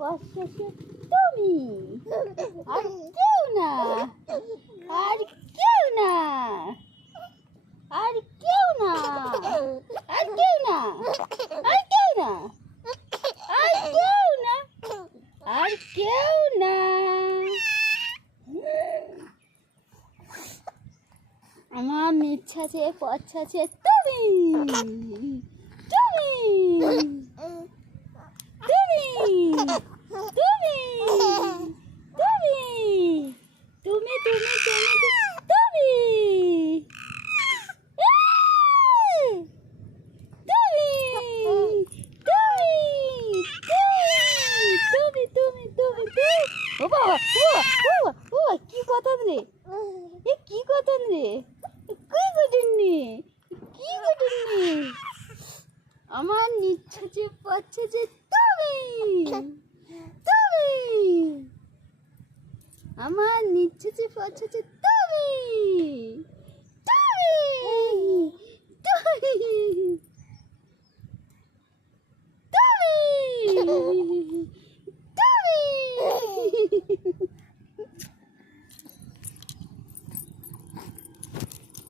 পশ্চাতে তুমি, আর কেউ না, আর কেউ না, আর কেউ না, আর কেউ না, আর কেউ না, আর কেউ না, আর কেউ না। আমার নিচ্ছাছে পচ্ছাছে তুমি, তুমি, তুমি, তুমি, তুমি, তুমি, তুমি, তুমি, তুমি, ও বাবা, কি কথা রে, এ কি কথা রে, কি ঘটেননি, কি ঘটেননি। আমার নিচ্ছাছে পচ্ছাছে তুমি, তুমি, আমার নিচ্ছাছে পচ্ছাছে তুমি, তুমি, তুমি, তুমি, তুমি।